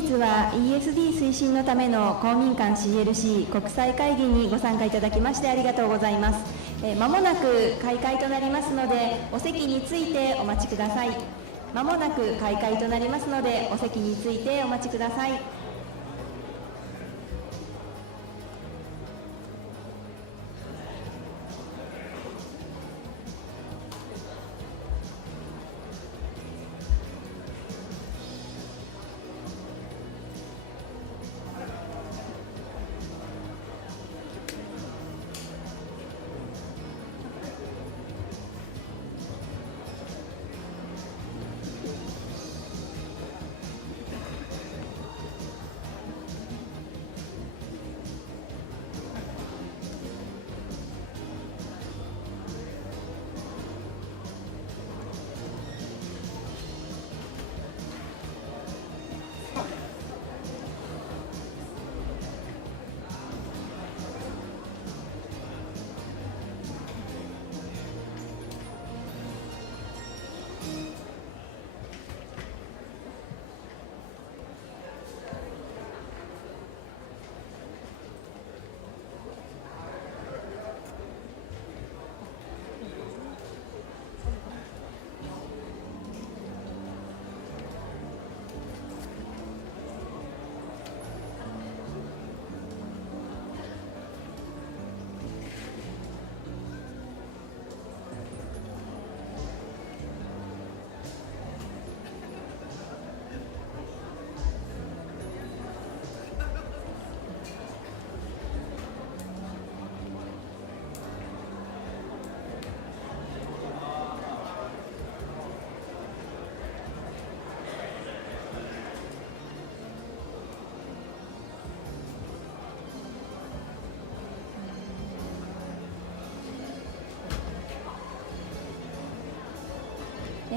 日は ESD 推進のための公民館 CLC 国際会議にご参加いただきましてありがとうございます。まもなく開会となりますので、お席についてお待ちください。まもなく開会となりますので、お席についてお待ちください。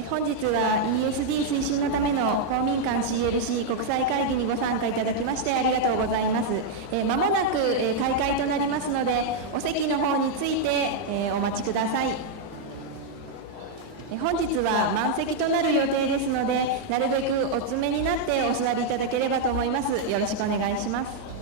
本日は ESD 推進のための公民館 CLC 国際会議にご参加いただきましてありがとうございます。まもなく開会となりますので、お席の方についてお待ちください。本日は満席となる予定ですので、なるべくお詰めになってお座りいただければと思います。よろしくお願いします。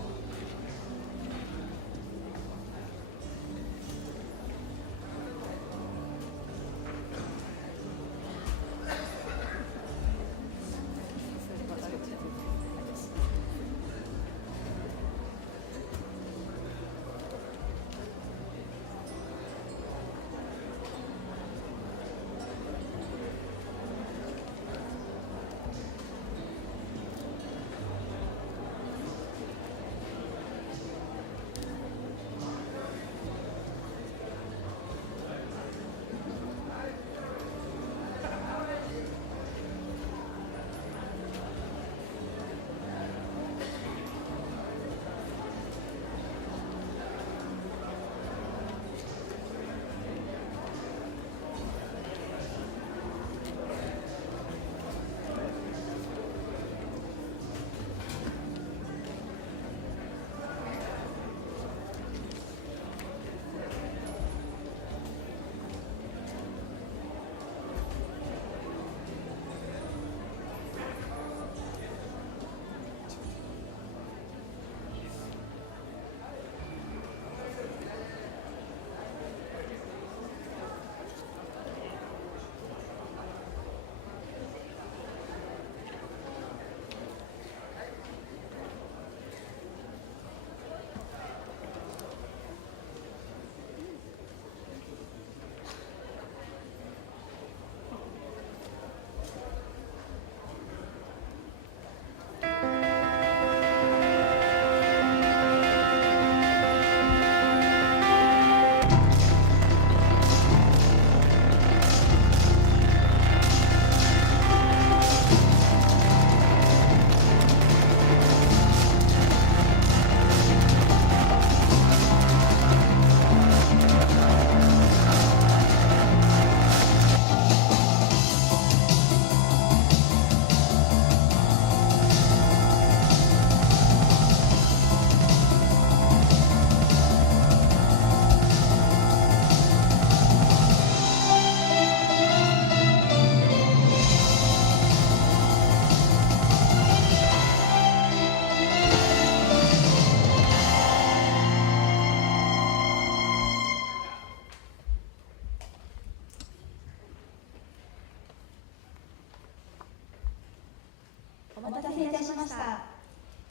せいたしました。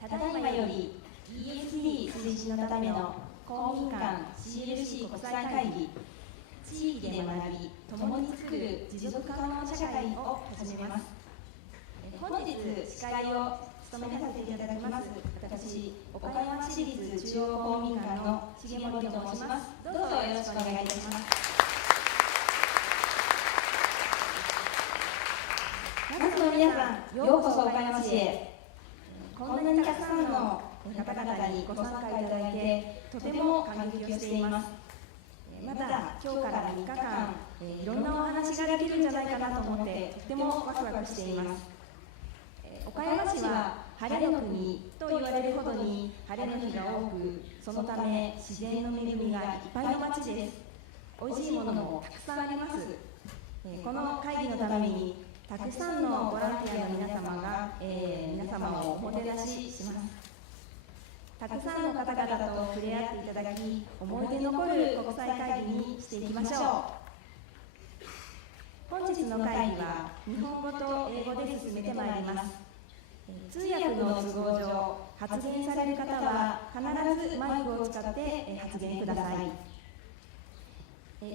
ただいまより ESG 推進のための公民館 CLC 国際会議地域で学び、共に作る持続可能社会を始めます。本日司会を務めさせていただきます私、岡山市立中央公民館の重森と申します。どうぞよろしくお願いいたします。まず皆さん、ようこそ岡山市へ。こんなにたくさんの方々にご参加いただいてとても感激をしています。まだ今日から3日間、いろんなお話ができるんじゃないかなと思ってとてもワクワクしています。岡山市は晴れの国と言われるほどに晴れの日が多く、そのため自然の恵みがいっぱいの町です。美味しいものもたくさんあります。この会議のためにたくさんのボランティアの皆様が、皆様をおもてなしします。たくさんの方々と触れ合っていただき、思い出に残る国際会議にしていきましょう。本日の会議は日本語と英語で進めてまいります。通訳の都合上、発言される方は必ずマイクを使って発言ください。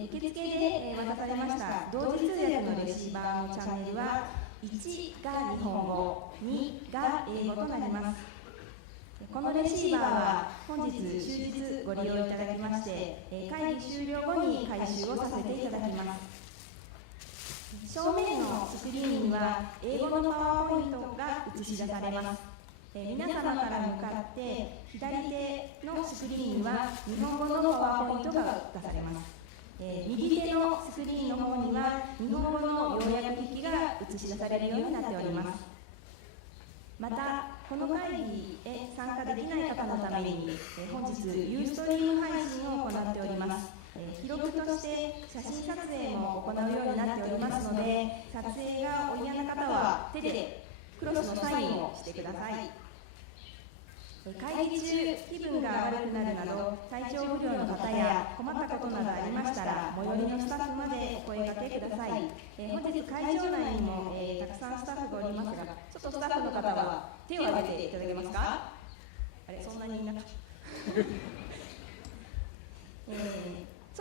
受付で渡されました同時通訳のレシーバーのチャンネルは1が日本語、2が英語となります。このレシーバーは本日終日ご利用いただきまして、会議終了後に回収をさせていただきます。正面のスクリーンには英語のパワーポイントが映し出されます。皆様から向かって左手のスクリーンには日本語のパワーポイントが出されます。右手のスクリーンの方には日本語の要約筆記が映し出されるようになっております。また、この会議へ参加できない方のために本日ユーストリーム配信を行っております。記録として写真撮影も行うようになっておりますので、撮影がお嫌な方は手でクロスのサインをしてください。会議中、気分が悪くなるなど体調不良の方や困ったことなどありましたら、最寄りのスタッフまでお声掛けください。本日会場内にも、たくさんスタッフがおりますが、ちょっとスタッフの方は手を挙げていただけますか。あれ、そんなにいなかった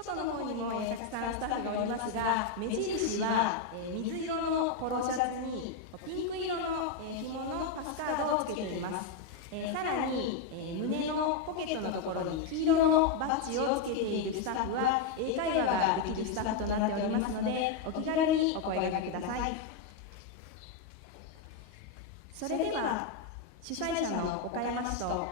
外の方にも、たくさんスタッフがおりますが、目印は、水色のポロシャツにピンク色の、紐のパスカードをつけています。さらに、胸のポケットのところに黄色のバッジをつけているスタッフは英会話ができるスタッフとなっておりますので、お気軽にお声掛けください。それでは主催者の岡山市と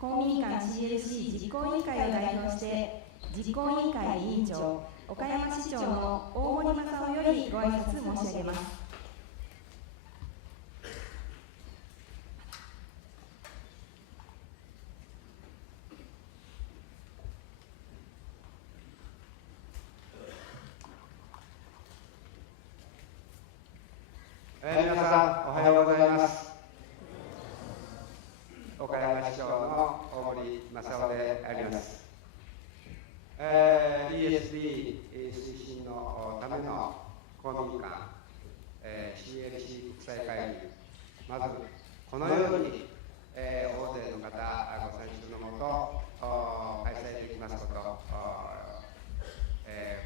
公民館 CLC 実行委員会を代表して実行委員会委員長岡山市長の大森正夫よりご挨拶申し上げます。皆さんおはようございます。岡山市長の大森正夫であります。ESG 推進のための公民館、CLC 国際会議、まずこのように、大勢の方ご参集のもと開催できますことを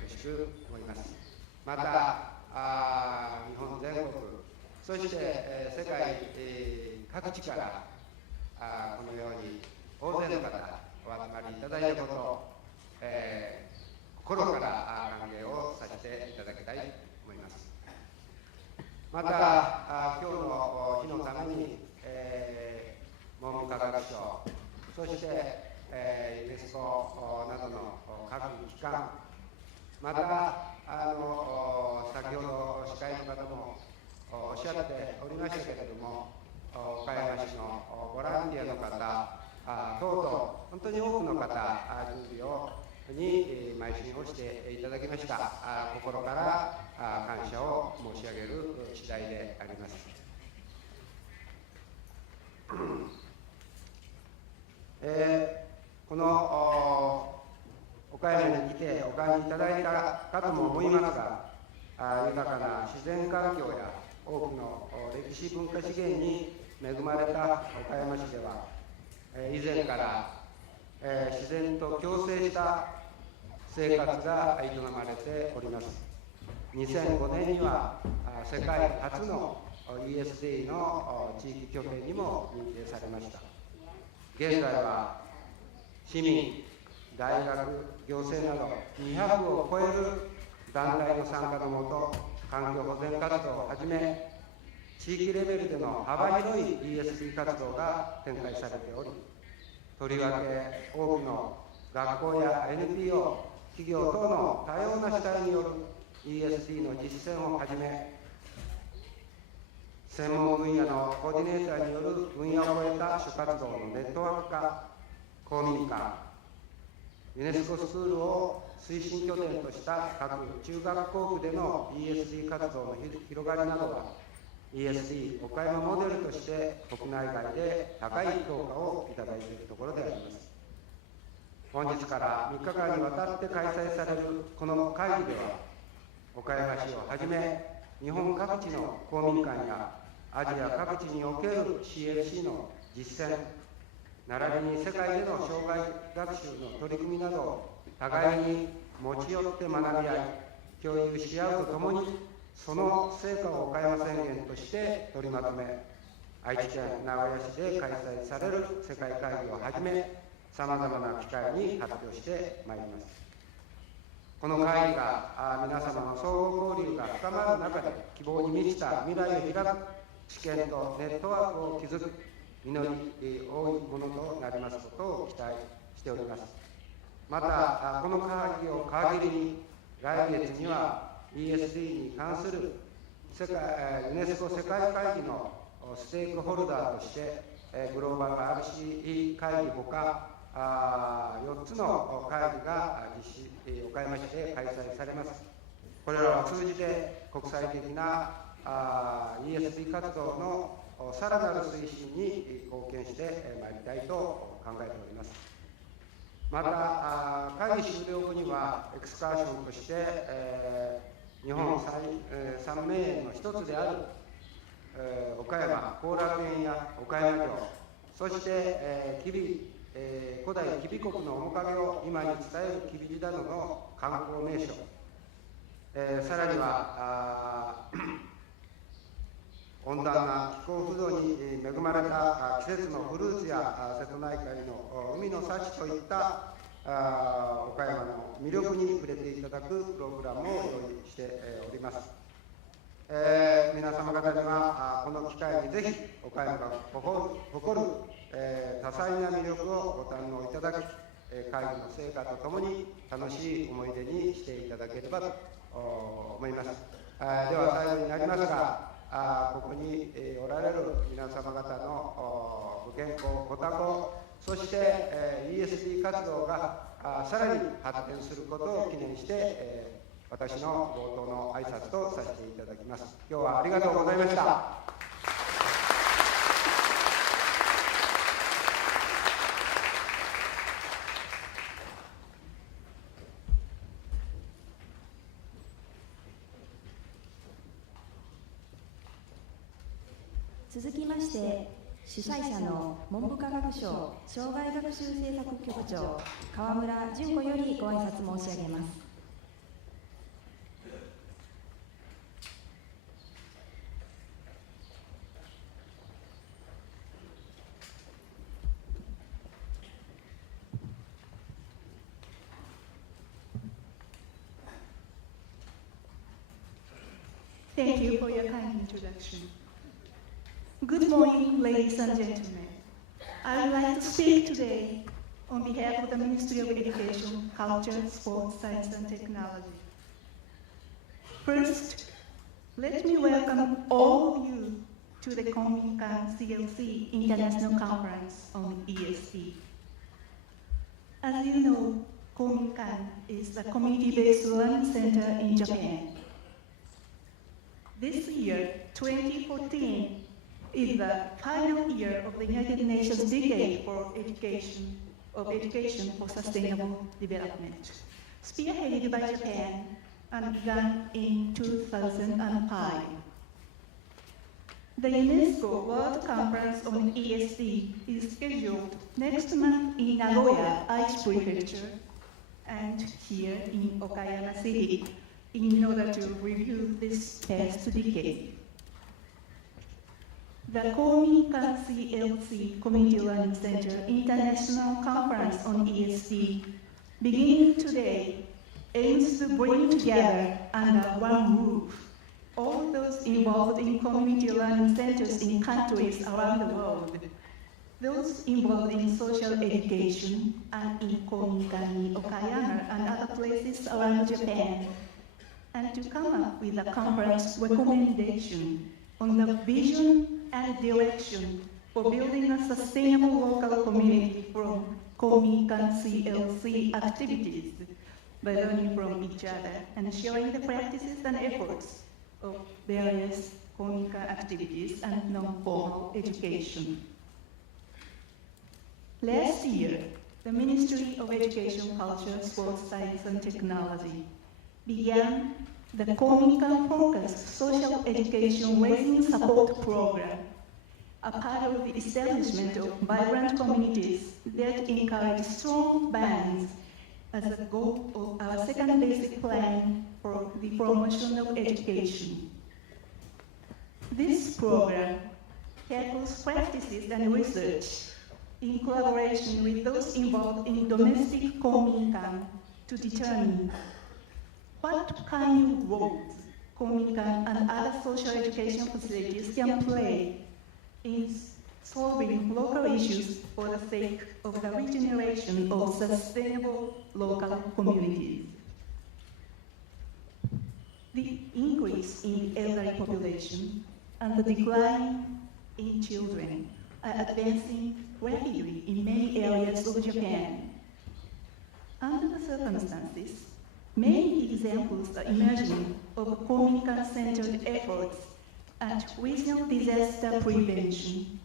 嬉しく思います。また日本全国、そして、世界、各地からこのように大勢の方お集まりいただいたことを、心から歓迎をさせていただきたいと思います。また今日の日のために、文部科学省、そして、ユネスコなどの各機関、また先ほど司会の方もおっしゃっておりましたけれども、岡山市のボランティアの方等々、本当に多くの方準備に邁進をしていただきました。心から感謝を申し上げる次第であります。この岡山に来てお帰りいただいたかとも思いますが、豊かな自然環境や多くの歴史文化資源に恵まれた岡山市では、以前から、自然と共生した生活が営まれております。2005年には世界初の ESD の地域拠点にも認定されました。現在は市民、大学、行政など200を超える団体の参加のもと、環境保全活動をはじめ、地域レベルでの幅広い ESD 活動が展開されており、とりわけ多くの学校や NPO、企業等の多様な主体による ESD の実践をはじめ、専門分野のコーディネーターによる分野を超えた諸活動のネットワーク化、公民館、ユネスコスクールを推進拠点とした各中学校区での ESD 活動の広がりなどは、ESD 岡山モデルとして国内外で高い評価をいただいているところであります。本日から3日間にわたって開催されるこの会議では、岡山市をはじめ日本各地の公民館やアジア各地における CLC の実践、並びに世界での障害学習の取り組みなどを互いに持ち寄って学び合い、共有し合うとともに、その成果を岡山宣言として取りまとめ、愛知県名古屋市で開催される世界会議をはじめ、さまざまな機会に発表してまいります。この会議が皆様の相互交流が深まる中で、希望に満ちた未来を開く知見とネットワークを築く実り多いものとなりますことを期待しております。また、この会議を皮切りに、来月には ESD に関するユネスコ世界会議のステークホルダーとして、グローバル RCE 会議ほか、4つの会議が岡山市で開催されます。これらを通じて国際的なESD 活動のさらなる推進に貢献してまいりたいと考えております。また、会議終了後にはエクスカーションとして、日本三名園の一つである、岡山後楽園や岡山城、そして、古代吉備国の面影を今に伝える吉備寺などの観光名所、さらには温暖な気候風土に恵まれた季節のフルーツや瀬戸内海の海の幸といった岡山の魅力に触れていただくプログラムを用意しております。皆様方にはこの機会にぜひ岡山が誇る多彩な魅力をご堪能いただき、会議の成果とともに楽しい思い出にしていただければと思います。では最後になりますが、ここにおられる皆様方のご健康、ご多幸、そして ESD 活動がさらに発展することを記念して、私の冒頭の挨拶とさせていただきます。今日はありがとうございました。続きまして、主催者の文部科学省障害学習政策局長川村純子よりご挨拶申し上げます。Thank you for your kind introduction. Good morning, ladies and gentlemen. I would like to speak today on behalf of the Ministry of Education, Culture, Sports, Science and Technology. First, let me welcome all of you to the Kominkan-CLC International Conference on ESD. As you know, Kominkan is a community-based learning center in Japan. This year, 2014, is the final year of the United Nations Decade for Education for Sustainable Development, spearheaded by Japan and began in 2005. The UNESCO World Conference on ESD is scheduled next month in Nagoya, Aichi Prefecture, and here in Okayama City, in order to review this past decade. The Kominkan-CLC Community Learning Center International Conference on ESD, beginning today, aims to bring together under one roof all those involved in community learning centers in countries around the world, those involved in social education and in Kominkan, Okayama, and other places around Japan, and to come up with a conference recommendation on the vision and direction for building a sustainable local community from Kominkan-CLC activities by learning from each other and sharing the practices and efforts of various Kominkan activities and non-formal education. Last year, the Ministry of Education, Culture, Sports, Science and Technology began the Kominkan-focused Social Education Raising Support Program, a part of the establishment of vibrant communities that encourage strong bonds as a goal of our second basic plan for the promotion of education. This program tackles practices and research in collaboration with those involved in domestic Kominkan to determine what kind of roles Kominkan and other social education facilities can play in solving local issues for the sake of the regeneration of sustainable local communities. The increase in elderly population and the decline in children are advancing rapidly in many areas of Japan. Under the circumstances, many examples are emerging of Kominkan-centered efforts at regional disaster prevention,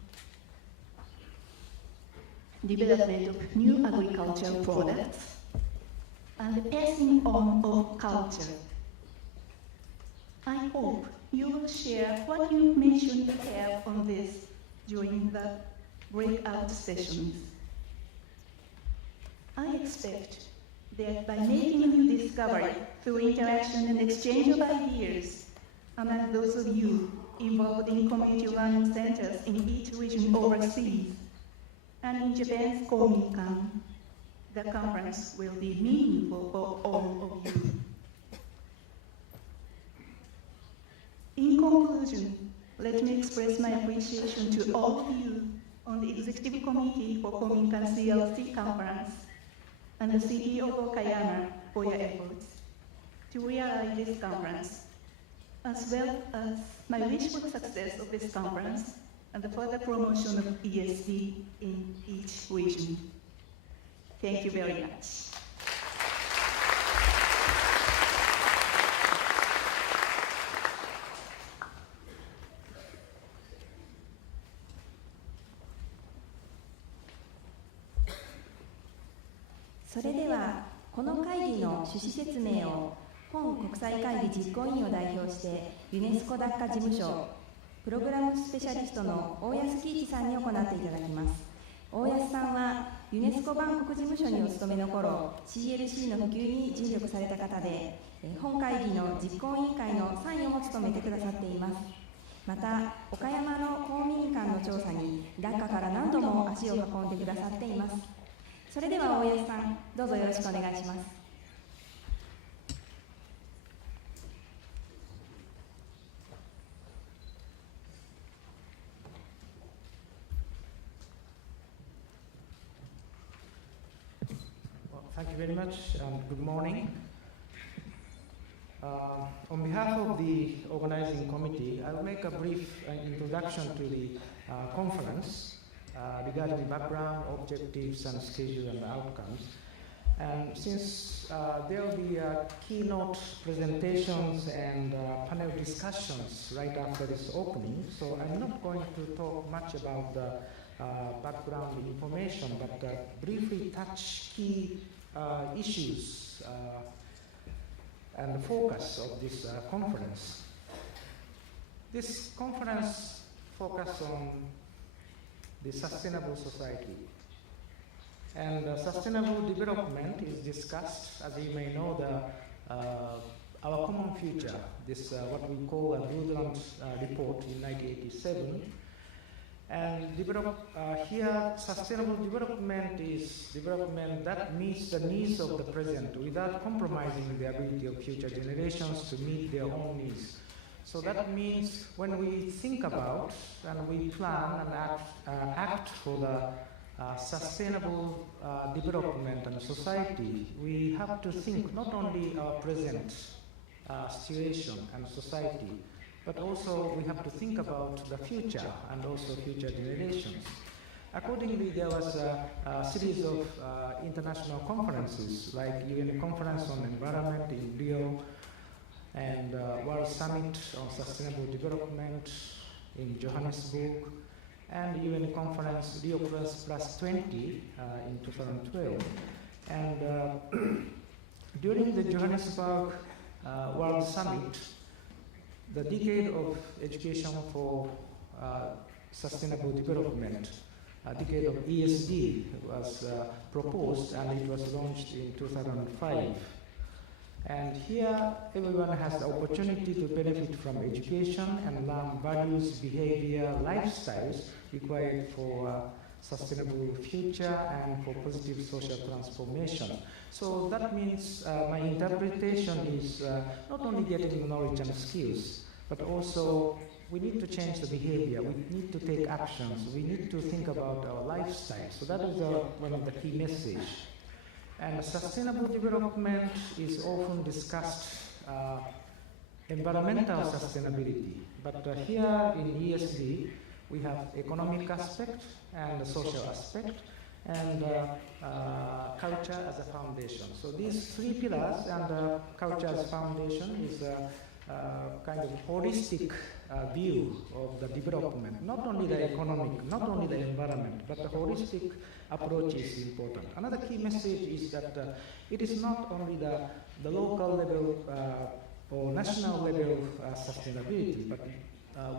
development of new agricultural products, and the passing on of culture. I hope you will share what information you have on this during the breakout sessions. I expect that by making a new discovery through interaction and exchange of ideas among those of you involved in community learning centers in each region overseas, and in Japan's Kominkan, the conference will be meaningful for all of you. In conclusion, let me express my appreciation to all of you on the Executive Committee for Kominkan-CLC Conference and the City of Okayama for your efforts to realize this conference, as well as my wish for the success of this conference and the further promotion of ESD in each region. Thank you very much.「それではこの会議の趣旨説明を本国際会議実行委員を代表してユネスコダッカ事務所プログラムスペシャリストの大安喜一さんに行っていただきます。大安さんはユネスコバンコク事務所にお勤めの頃 CLC の普及に尽力された方で、本会議の実行委員会の参与も務めてくださっています。また岡山の公民館の調査にダッカから何度も足を運んでくださっています。それでは大安さん、どうぞよろしくお願いします。Thank you very much and good morning. On behalf of the organizing committee, I will make a brief introduction to the conference regarding the background, objectives, and schedule and outcomes. And since there will be keynote presentations and panel discussions right after this opening, so I'm not going to talk much about the background information, but briefly touch key issues and the focus of this conference. This conference focus on the sustainable society. And sustainable development is discussed, as you may know, our common future, this what we call a Brundtland report in 1987. And here, sustainable development is development that meets the needs of the present without compromising the ability of future generations to meet their own needs. So that means when we think about and we plan and act for the sustainable development and society, we have to think not only our present situation and society, but also we have to think about the future and also future generations. Accordingly, there was a series of international conferences like UN Conference on Environment in Rio, and World Summit on Sustainable Development in Johannesburg, and UN Conference Rio Plus 20 in 2012. And during the Johannesburg World Summit, the decade of education for sustainable development, a decade of ESD, was proposed, and it was launched in 2005. And here, everyone has the opportunity to benefit from education and learn values, behavior, lifestyles required for a sustainable future and for positive social transformation. So that means my interpretation is not only getting knowledge and skills, but also we need to change the behavior, we need to take actions, we need to think about our lifestyle. So that is one of the key messages. And sustainable development is often discussed environmental sustainability, but here in ESD we have economic aspect and social aspect and culture as a foundation. So these three pillars and culture as foundation is a kind of holistic view of the development, not only the economic, not only the environment, but the holistic approach is important. Another key message is that it is not only the local level or national level sustainability, but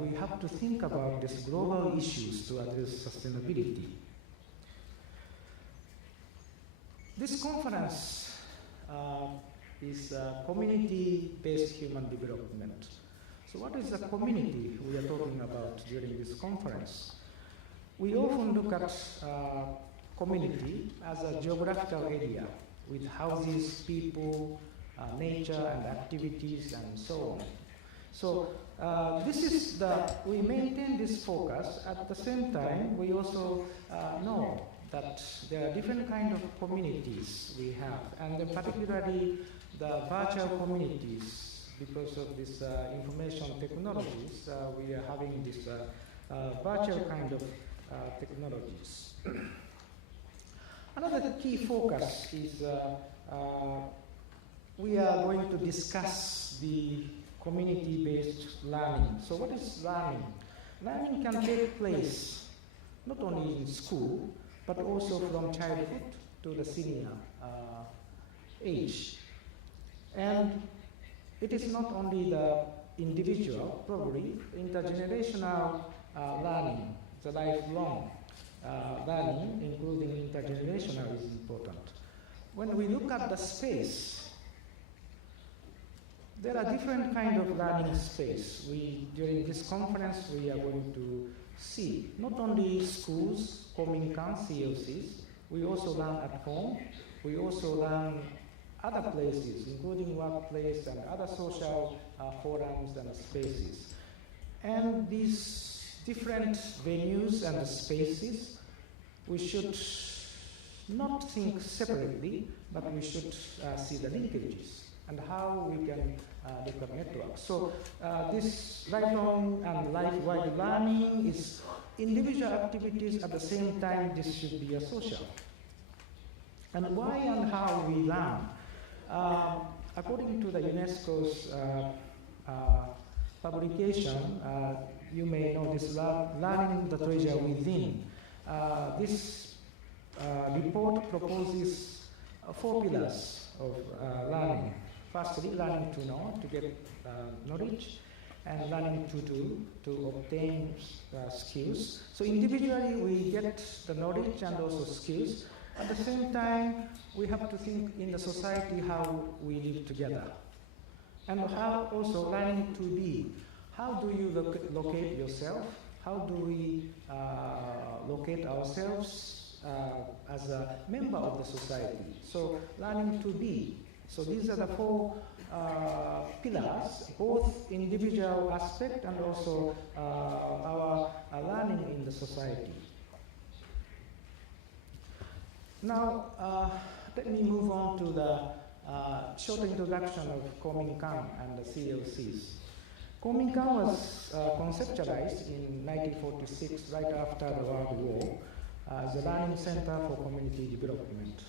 we have to think about these global issues to address sustainability. This conference is community-based human development. So what is the community we are talking about during this conference? We often look at community as a geographical area with houses, people, nature and activities and so on. So we maintain this focus. At the same time, we also know that there are different kinds of communities we have, and particularly the virtual communities, because of this information technologies, we are having this virtual kind of technologies. Another key focus is we are going to discuss the community-based learning. So what is learning? Learning can take place not only in school, but also from childhood to the senior age. And it is not only the individual, probably intergenerational learning, the lifelong learning, including intergenerational, is important. When we look at the space, there are different kinds of learning space. During this conference, we are going to see not only schools, Kominkan-CLCs, we also learn at home, we also learn other places, including workplace and other social forums and spaces. And these different venues and spaces, we should not think separately, but we should see the linkages and how we can look at networks. So this lifelong and life-wide learning is individual activities. At the same time, this should be a social. And why and how we learn? According to the UNESCO's publication, you may know this Learning the Treasure Within. This report proposes 4 pillars of learning. Firstly, learning to know, to get knowledge. and learning to do to obtain skills. So individually we get the knowledge and also skills. At the same time, we have to think in the society how we live together. And how also learning to be. How do you locate yourself? How do we locate ourselves as a member of the society? So learning to be. So these are the four pillars, both individual aspect and also our learning in the society. Now, let me move on to the short introduction of Kominkan and the CLCs. Kominkan was conceptualized in 1946, right after the World War, as a learning center for community development.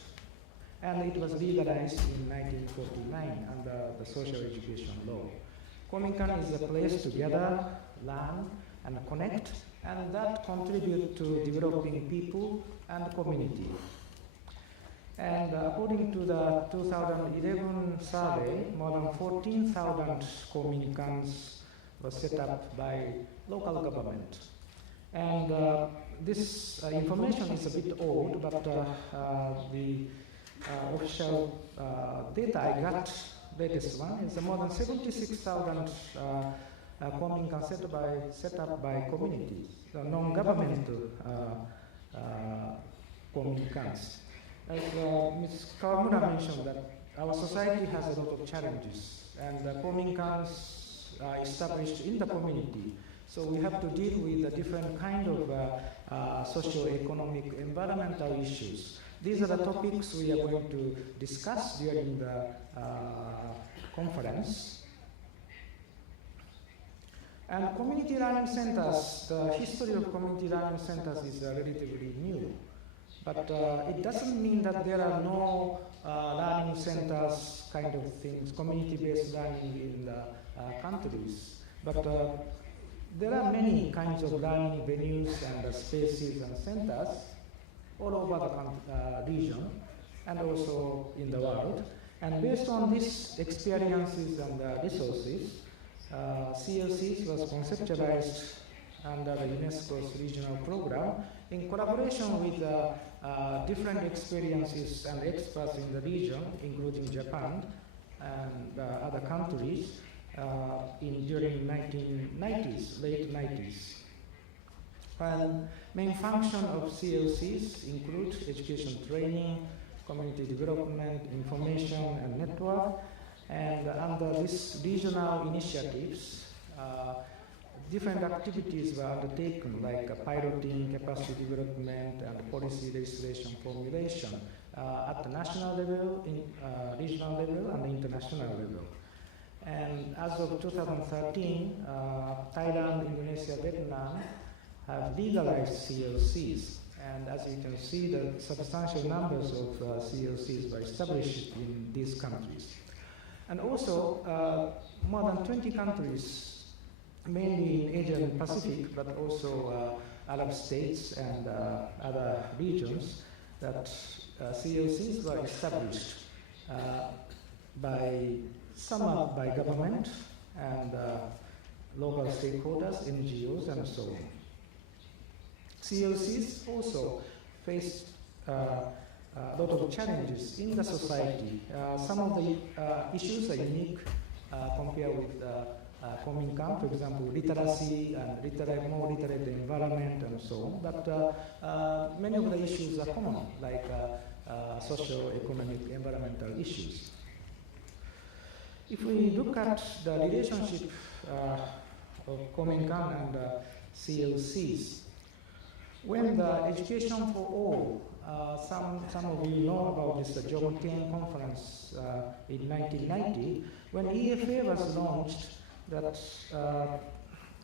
And it was legalized in 1949 under the social education law. Kominkan is a place to gather, learn, and connect, and that contribute to developing people and community. And according to the 2011 survey, more than 14,000 Kominkans were set up by local government. And this information is a bit old, but the official data I got, latest one, is more than 76,000 Kominkan set up by communities, non-governmental Kominkans. As Ms. Kawamura mentioned, that our society has a lot of challenges, and the Kominkans are established in the community. So we have to deal with the different kind of socio-economic, environmental issues. These are the topics we are going to discuss during the conference. And community learning centers, the history of community learning centers is relatively new. But it doesn't mean that there are no learning centers kind of things, community-based learning in the countries. But there are many kinds of learning venues and spaces and centers all over the region and also in the world. And based on these experiences and resources, CLCs was conceptualized under the UNESCO's regional program in collaboration with different experiences and experts in the region, including Japan and other countries, during 1990s, late 90s. And main function of CLCs include education training, community development, information and network. And under these regional initiatives, different activities were undertaken, like piloting, capacity development, and policy legislation formulation at the national level, regional level, and international level. And as of 2013, Thailand, Indonesia, Vietnam have legalized CLCs. And as you can see, the substantial numbers of CLCs were established in these countries. And also, more than 20 countries, mainly in Asia and Pacific, but also Arab states and other regions, that CLCs were established by some by government and local stakeholders, NGOs, and so on. CLCs also face a lot of challenges in the society. Some of the issues are unique compared with Kominkan, for example, literacy and more literate environment and so on. But many of the issues are common, like socio-economic, environmental issues. If we look at the relationship of Kominkan and CLCs, when the Education for All, some of you know about this John Kane conference in 1990, when EFA was launched, that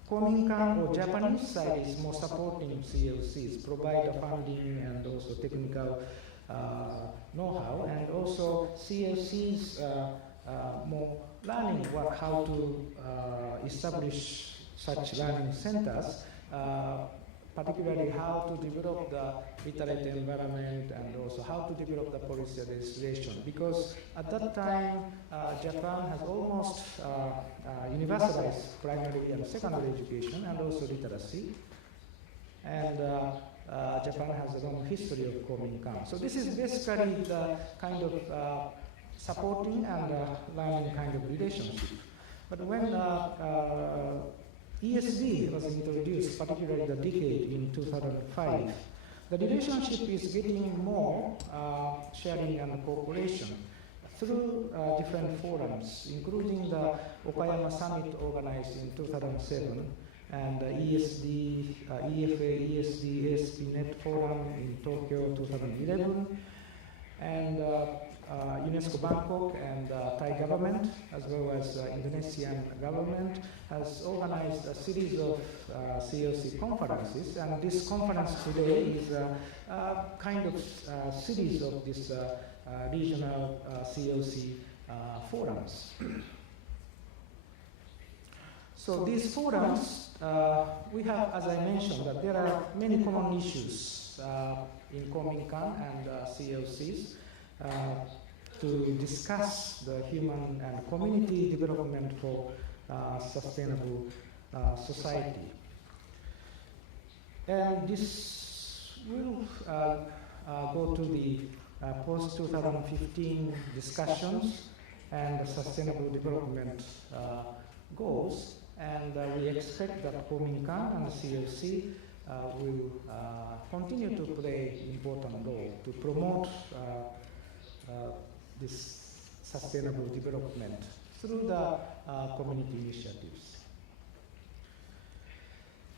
Kominkan or Japanese side is more supporting CLCs, provide funding and also technical know-how, and also CLCs more learning work, how to establish such learning centers particularly how to develop the literate environment and also how to develop the policy legislation. Because at that time, Japan has almost universalized primary and secondary education and also literacy. And Japan has a long history of Kominkan. So this is basically the kind of supporting and learning kind of relationship. But when ESD was introduced, particularly the decade in 2005, the relationship is getting more sharing and cooperation through different forums, including the Okayama Summit organized in 2007, and ESD, EFA, ESD, ASP.NET Forum in Tokyo 2011, and UNESCO Bangkok and Thai government, as well as Indonesian government, has organized a series of CLC conferences, and this conference today is a kind of series of this regional CLC forums. So these forums, we have, as I mentioned, that there are many common issues in Kominkan and CLCs to discuss the human and community development for sustainable society. And this will go to the post-2015 discussions and the sustainable development goals. And we expect that Kominkan and CLC will continue to play an important role to promote this sustainable development through the community initiatives.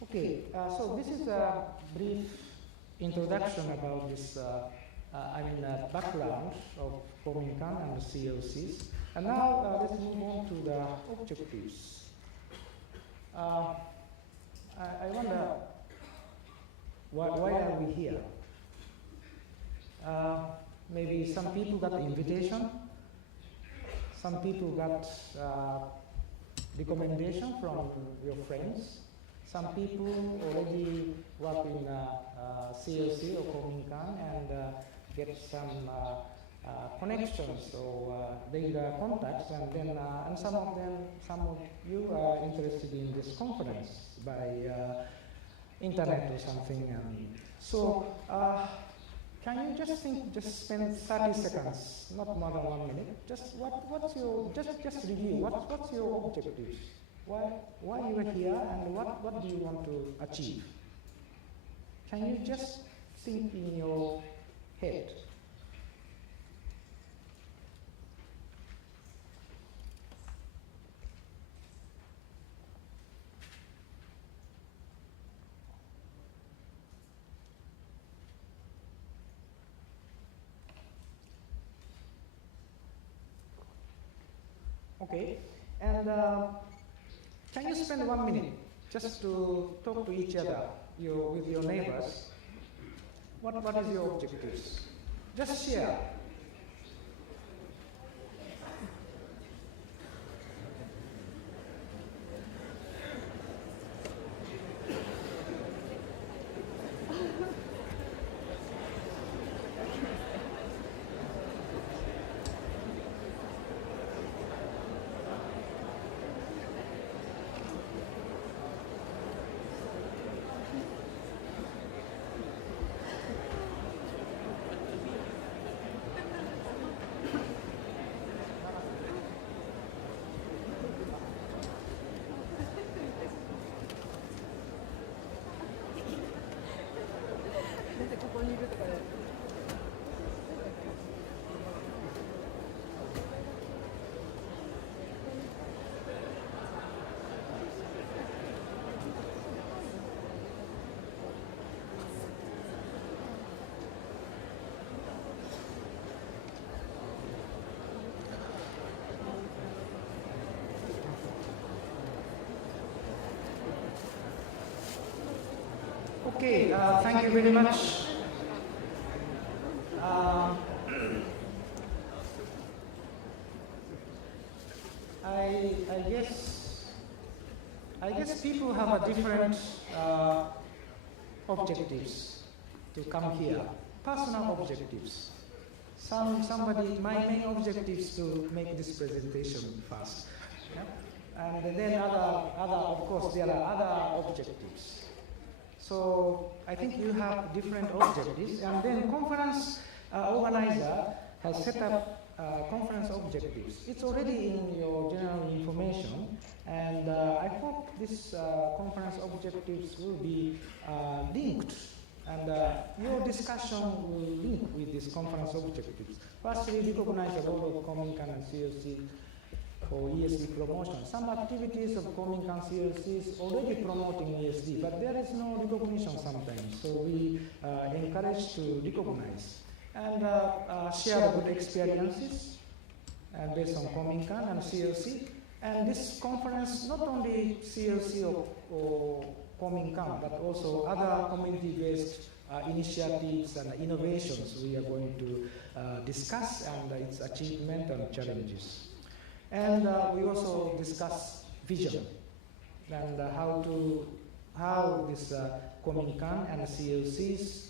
Okay, so this is a brief introduction about this, background of Kominkan and the CLCs. And now let's move on to the objectives. I wonder, why are we here? Maybe some people got the invitation, some people got recommendation from your friends, some people already work in CLC or Kominkan and get some connections or regular contacts, and then and some of you are interested in this conference by internet or something. So can you just spend 30 seconds, not more than 1 minute, just review, what's your objectives? Why you are here, and what do you want to achieve? Can you just think in your head? Okay, and can you spend 1 minute just to talk to each other, with your neighbors? What is your objectives? Just share. Okay, thank you very much. I guess people have a different objectives to come here, personal objectives. My main objective is to make this presentation fast. Yeah? And then of course, there are other objectives. So I think you have different objectives, and then conference organizer has set up conference objectives. It's already in your general information, and I hope this conference objectives will be linked, and your discussion will link with this conference objectives. Firstly, recognize the role of Kominkan-CLC for ESD promotion. Some activities of Kominkan-CLC is already promoting ESD, but there is no recognition sometimes. So we encourage to recognize and share the good experiences based on Kominkan and CLC. And this conference, not only CLC or Kominkan, but also other community-based initiatives and innovations we are going to discuss, and its achievement and challenges. And we also discuss vision and how this Kominkan and CLCs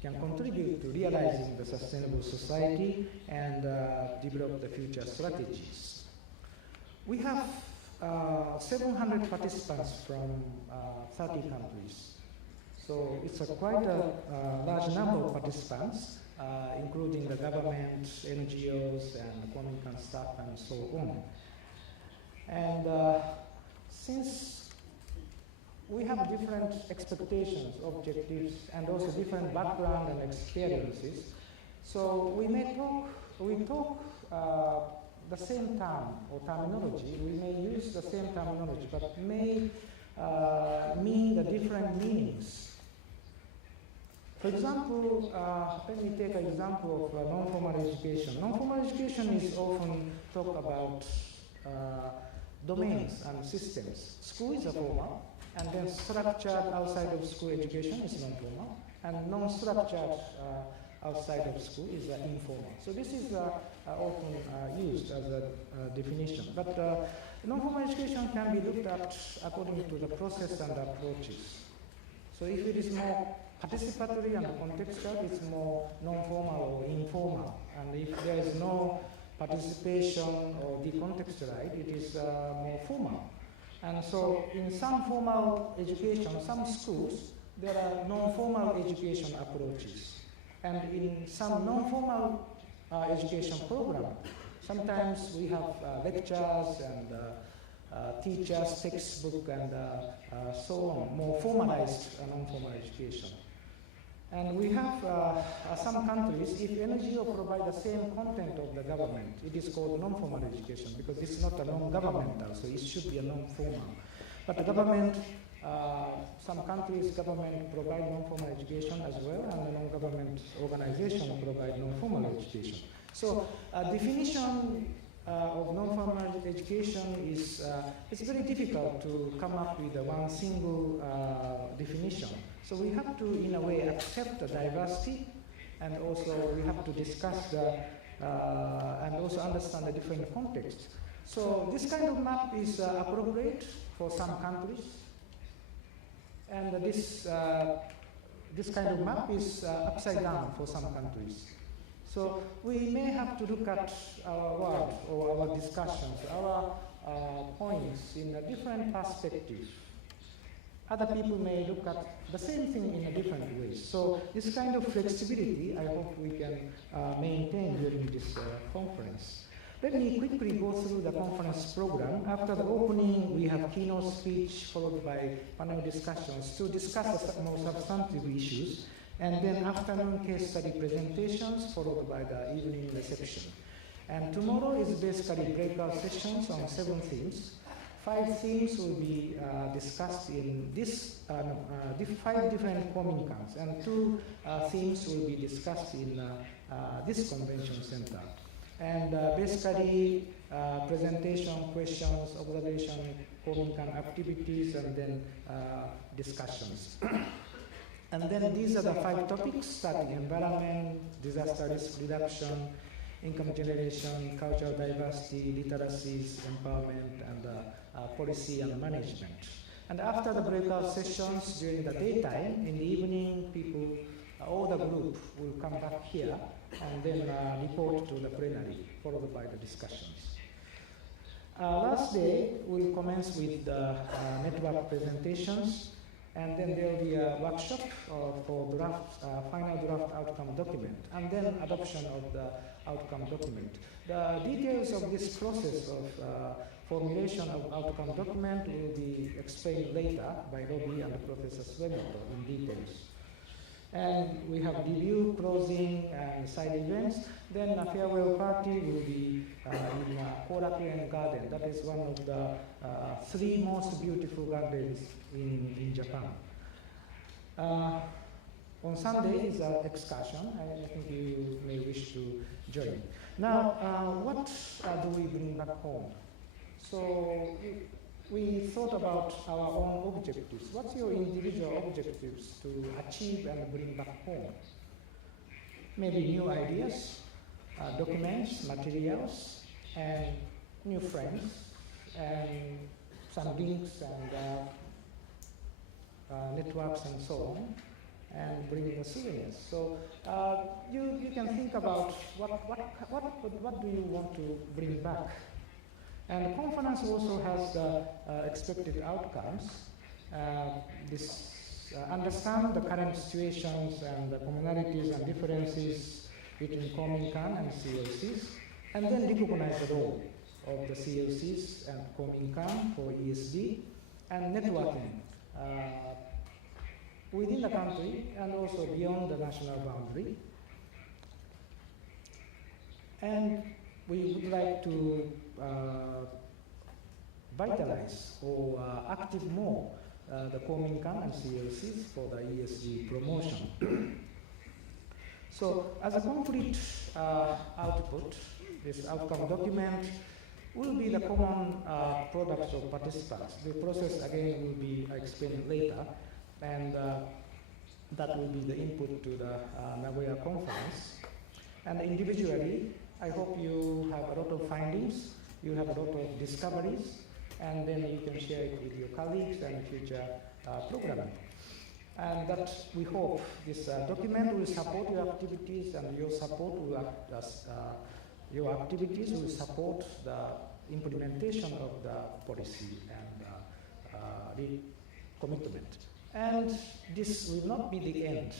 can contribute to realizing the sustainable society and develop the future strategies. We have 700 participants from 30 countries. So it's quite a large number of participants, including the government, NGOs, and Kominkan staff, and so on. And since we have different expectations, objectives, and also different background and experiences, so we talk the same term or terminology. We may use the same terminology, but may mean the different meanings. For example, let me take an example of non-formal education. Non-formal education is often talked about domains and systems. School is a formal, and then structured outside of school education is non-formal, and non-structured outside of school is informal. So this is often used as a definition. But non-formal education can be looked at according to the process and approaches. So if it is more participatory and contextual, it's more non-formal or informal. And if there is no participation or decontextualized, it is more formal. And so in some formal education, some schools, there are non-formal education approaches. And in some non-formal education program, sometimes we have lectures and teachers, textbook, and so on, more formalized non-formal education. And we have some countries, if NGO provide the same content of the government, it is called non-formal education, because it's not a non-governmental, so it should be a non-formal. But the government, some countries, government provide non-formal education as well, and the non-government organization provide non-formal education. So definition of non-formal education is it's very difficult to come up with one single definition. So we have to, in a way, accept the diversity, and also we have to discuss and also understand the different contexts. So this kind of map is appropriate for some countries, and this kind of map is upside down for some countries. So we may have to look at our work or our discussions, our points in a different perspective. Other people may look at the same thing in a different way. So this kind of flexibility, I hope we can maintain during this conference. Let me quickly go through the conference program. After the opening, we have keynote speech followed by panel discussions to discuss the more substantive issues, and then afternoon case study presentations followed by the evening reception. And tomorrow is basically breakout sessions on 7 themes. 5 themes will be discussed in this 5 different Kominkans, and 2 themes will be discussed in this convention center. And basically presentation, questions, observation, Kominkan activities, and then discussions. And then these are the 5 topics, starting environment, disaster risk reduction, income generation, cultural diversity, literacies, empowerment, and policy and management. And after the breakout sessions during the daytime, in the evening, people, all the group will come back here and then report to the plenary, followed by the discussions. Last day, we'll commence with the network presentations, and then there will be a workshop for final draft outcome document, and then adoption of the outcome document. The details of this process of formulation of outcome document will be explained later by Robbie and Professor Suemoto in details. And we have review, closing, and side events. Then a farewell party will be in Korakuen Garden. That is one of the 3 most beautiful gardens in Japan. On Sunday is an excursion. I think you may wish to join. Now, what do we bring back home? So we thought about our own objectives. What's your individual objectives to achieve and bring back home? Maybe new ideas, documents, materials, and new friends, and some links and networks and so on, and bring the souvenirs. So you can think about what do you want to bring back. And the conference also has the expected outcomes. Understand the current situations and the commonalities and differences between Kominkan and CLCs, and then recognize the role of the CLCs and Kominkan for ESD, and networking within the country and also beyond the national boundary. And we would like to vitalize or active more the Kominkan and CLCs for the ESG promotion. So as a complete output, this outcome document will be the common products of participants. The process again will be explained later, and that will be the input to the Nagoya conference. And individually, I hope you have a lot of findings, you have a lot of discoveries, and then you can share it with your colleagues and future programming. And that we hope this document will support your activities, and your support will your activities will support the implementation of the policy and commitment. And this will not be the end.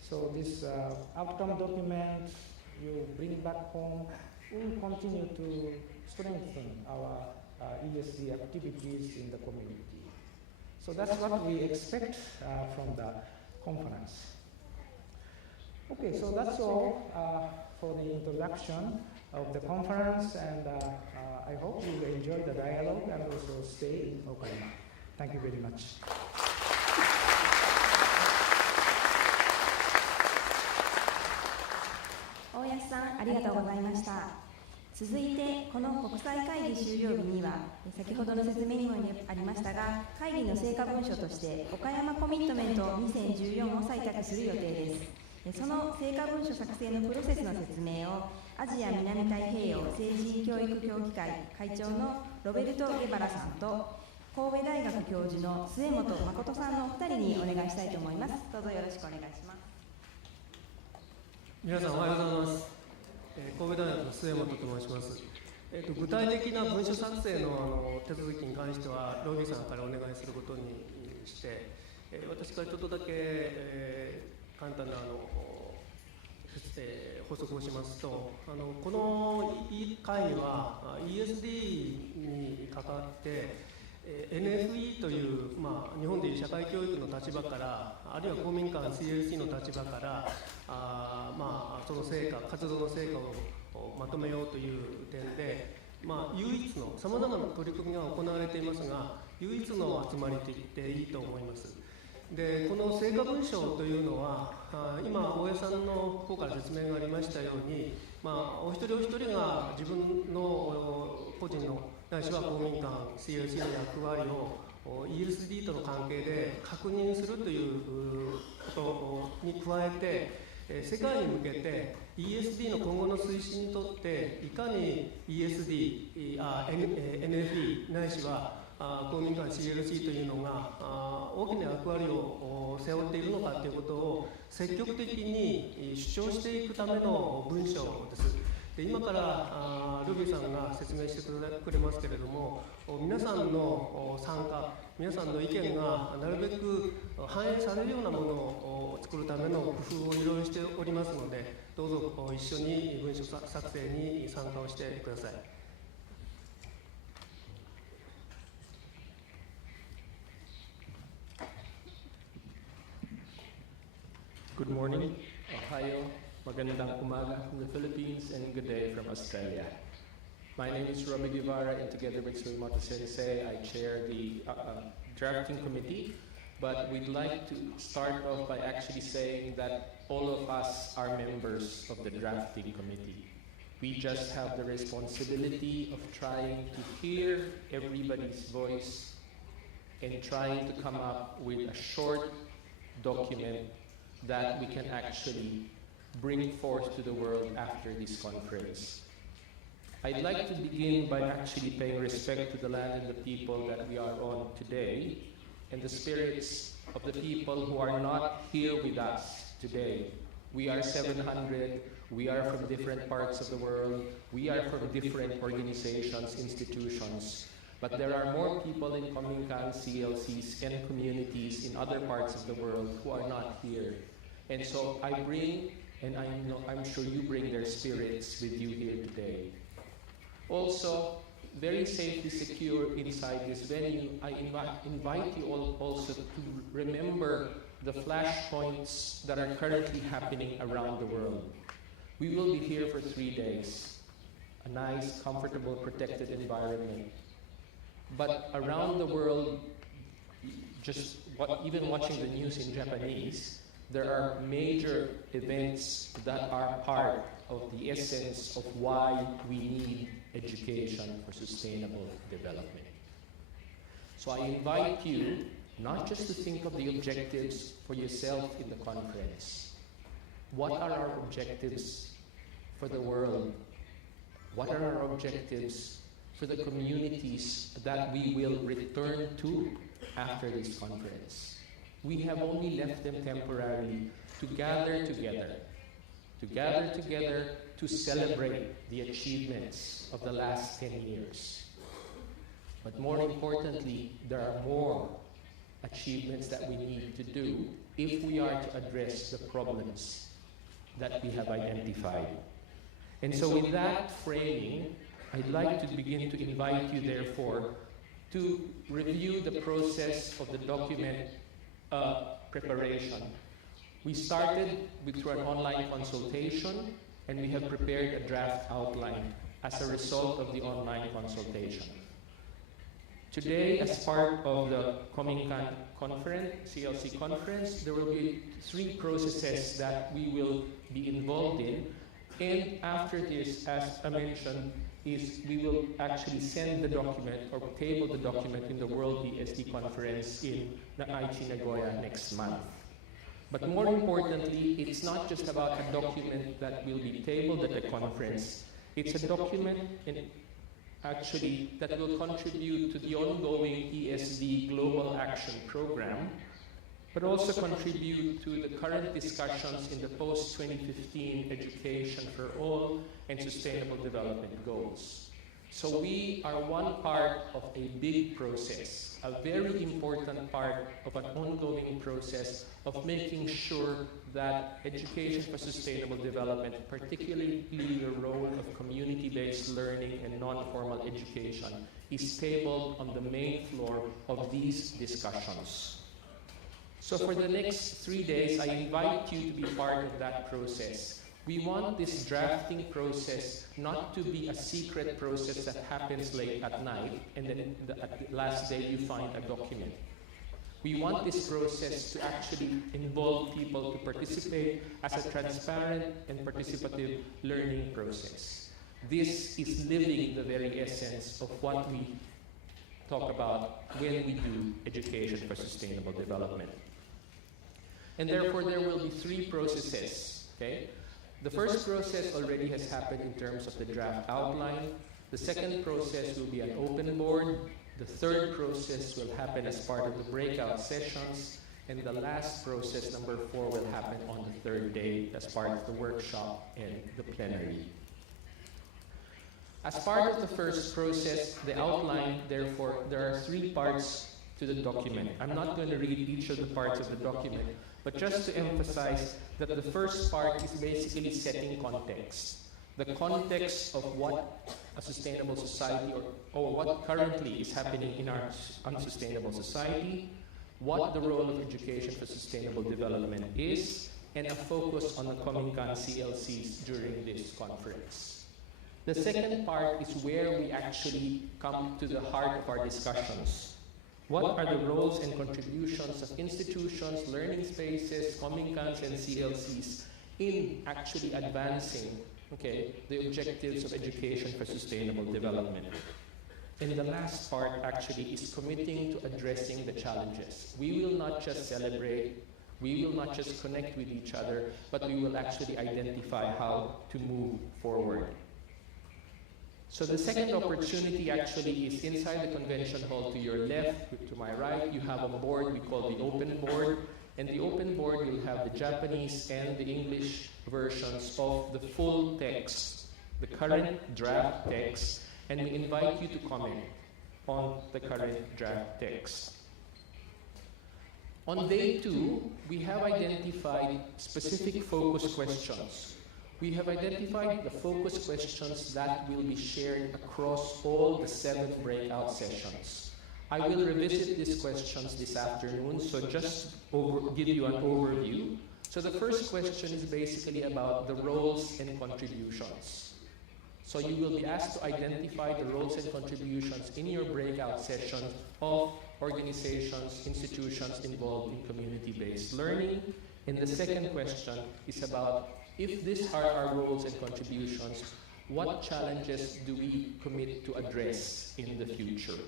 So this outcome document you bring back home will continue to strengthen our ESG activities in the community. So that's what we expect from the conference. Okay, so that's all for the introduction of the conference, and I hope you will enjoy the dialogue and also stay in Okayama. Thank you very much.大安さん、ありがとうございました。続いて、この国際会議終了日には、先ほどの説明にもありましたが、会議の成果文書として、岡山コミットメント2014を採択する予定です。その成果文書作成のプロセスの説明を、アジア南太平洋政治教育協議会会長のロベルト・ゲバラさんと、神戸大学教授の末本誠さんのお二人にお願いしたいと思います。どうぞよろしくお願いします。皆さんおはようございます。神戸大学の末本と申します。具体的な文書作成の手続きに関しては、ロビーさんからお願いすることにして、私からちょっとだけ、簡単な補足をしますと、この会議は ESD に関わって、NFE という、日本でいう社会教育の立場から、あるいは公民館 CLC の立場から、その成果、活動の成果をまとめようという点で、唯一の、さまざまな取り組みが行われていますが、唯一の集まりと言っていいと思います。で、この成果文書というのは、今、大江さんの方から説明がありましたように、お一人お一人が自分の個人のないしは公民館 CLC の役割を ESD との関係で確認するということに加えて、世界に向けて ESD の今後の推進にとっていかに ESD、NFE ないしは公民館 CLC というのが大きな役割を背負っているのかということを積極的に主張していくための文章です。で今からルビーさんが説明してくれますけれども、皆さんの参加、皆さんの意見がなるべく反映されるようなものを作るための工夫をいろいろしておりますので、どうぞ一緒に文書作成に参加をしてください。Good morning, Ohio, magandang umaga from the Philippines, and good day from Australia. My name is Robbie Guevara, and together with Suimoto Sensei, I chair the drafting committee. But we'd like to start off by actually saying that all of us are members of the drafting committee. We just have the responsibility of trying to hear everybody's voice and trying to come up with a short document that we can actually bring forth to the world after this conference. I'd like to begin by actually paying respect to the land and the people that we are on today, and the spirits of the people who are not here with us today. We are 700, we are from different parts of the world, we are from different organizations, institutions, but there are more people in Kominkan-CLCs and communities in other parts of the world who are not here. And so I bring, and I'm sure you bring their spirits with you here today. Also, very safely secure inside this venue, I invite you all also to remember the flashpoints that are currently happening around the world. We will be here for 3 days, a nice, comfortable, protected environment. But around the world, even watching the news in Japanese, there are major events that are part of the essence of why we need education for sustainable development. So I invite you not just to think of the objectives for yourself in the conference. What are our objectives for the world? What are our objectives for the communities that we will return to after this conference? We have only left them temporarily to gather together to celebrate the achievements of the last 10 years. But more importantly, there are more achievements that we need to do if we are to address the problems that we have identified. And so with that framing, I'd like to begin to invite you, therefore, to review the process of the document preparation. We started through an online consultation, and we have prepared a draft outline as a result of the online consultation. Today, as part of the Kominkan CLC conference, there will be 3 processes that we will be involved in. And after this, as I mentioned, we will actually send the document or table the document in the World ESD conference in Aichi, Nagoya next month. But more importantly, it's not just about a document that will be tabled at the conference. It's a document that will contribute to the ongoing ESD Global Action Program, but also contribute to the current discussions in the post-2015 Education for All and Sustainable Development Goals. So we are one part of a big process, a very important part of an ongoing process of making sure that education for sustainable development, particularly the role of community-based learning and non-formal education, is tabled on the main floor of these discussions. So for the next 3 days, I invite you to be part of that process. We want this drafting process not to be a secret process that happens late at night and then at the last day you find a document. We want this process to actually involve people to participate as a transparent and participative learning process. This is living the very essence of what we talk about when we do education for sustainable development. And therefore, there will be 3 processes, okay? The first process already has happened in terms of the draft outline. The second process will be an open board. The third process will happen as part of the breakout sessions, and the last process, number 4, will happen on the third day as part of the workshop and the plenary. As part of the first process, the outline, therefore, there are 3 parts to the document. I'm not going to read each of the parts of the document, but just to emphasize that the first part is basically setting context. The context of what a sustainable society or what currently is happening in our unsustainable society, what the role of education for sustainable development is, and a focus on the Kominkan-CLCs during this conference. The second part is where we actually come to the heart of our discussions. What are the roles and contributions of institutions, learning spaces, Kominkans, and CLCs in actually advancing the objectives of education for sustainable development? And the last part actually is committing to addressing the challenges. We will not just celebrate, we will not just connect with each other, but we will actually identify how to move forward. So the second opportunity actually is inside the convention hall to your left. To my right, you have a board we call the open board. And the open board will have the Japanese and the English versions of the full text, the current draft text, and we invite you to comment on the current draft text. On day 2, we have identified specific focus questions. We have identified the focus questions that will be shared across all the 7 breakout sessions. I will revisit these questions this afternoon, so just give you an overview. So the first question is basically about the roles and contributions. So you will be asked to identify the roles and contributions in your breakout sessions of organizations, institutions involved in community-based learning. And the second question is about, if these are our roles and contributions, what challenges do we commit to address in the future?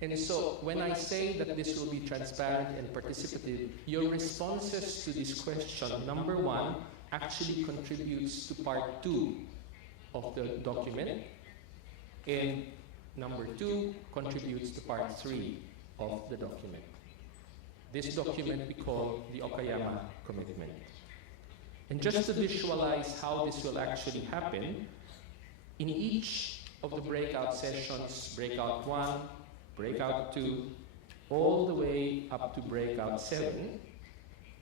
And so when I say that this will be transparent and participative, your responses to this question, number 1, actually contributes to part 2 of the document, and number 2 contributes to part 3 of the document. This document we call the Okayama Commitment. And just to visualize how this will actually happen, in each of the breakout sessions, breakout 1, breakout 2, all the way up to breakout 7,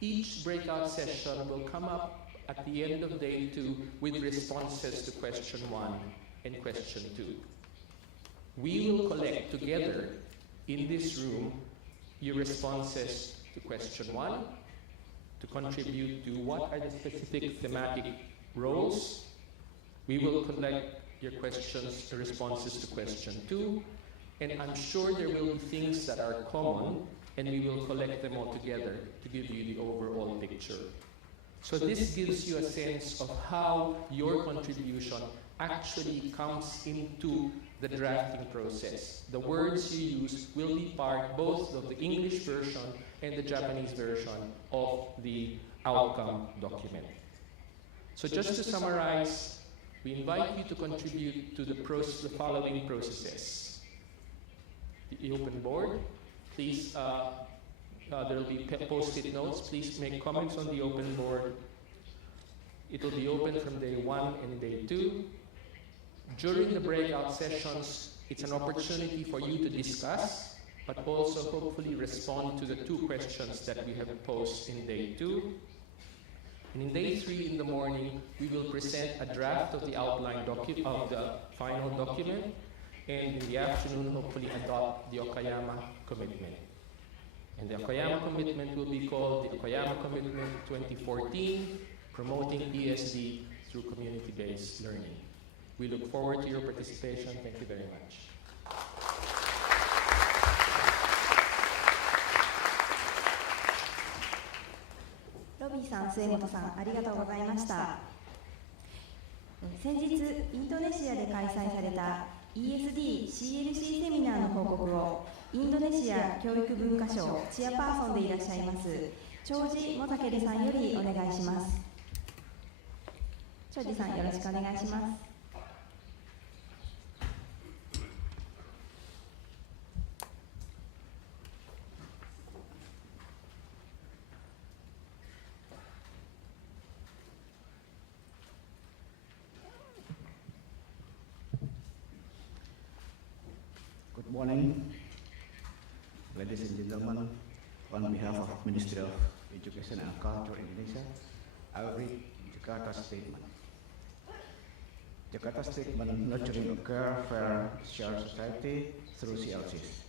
each breakout session will come up at the end of day 2 with responses to question 1 and question 2. We will collect together in this room your responses to question 1, to contribute to what are the specific thematic roles. We will collect your questions, the responses to question 2, and I'm sure there will be things that are common, and we will collect them all together to give you the overall picture. So this gives you a sense of how your contribution actually comes into the drafting process. The words you use will be part both of the English version and the Japanese version of the outcome document. So just to summarize, we invite you to contribute to the following processes. The open board, please, there will be post-it notes. Please make comments on the open board. It will be open from day 1 and day 2. During the breakout sessions, it's an opportunity for you to discuss, but also hopefully respond to the 2 questions that we have posed in day 2. And in day 3 in the morning, we will present a draft of the outline of the final document, and in the afternoon, hopefully adopt the Okayama Commitment. And the Okayama Commitment will be called the Okayama Commitment 2014, Promoting ESD through Community-Based Learning. We look forward to your participation. Thank you very much. ロビーさん、末本さん、ありがとうございました。先日、インドネシアで開催された ESD-CLC セミナーの報告をインドネシア教育文化省チアパーソンでいらっしゃいます長治モタケルさんよりお願いします。長治さん、よろしくお願いします。Good morning, ladies and gentlemen. On behalf of Ministry of Education and Culture Indonesia, I will read Jakarta Statement. Jakarta Statement: Nurturing a care, fair, shared society through CLCs.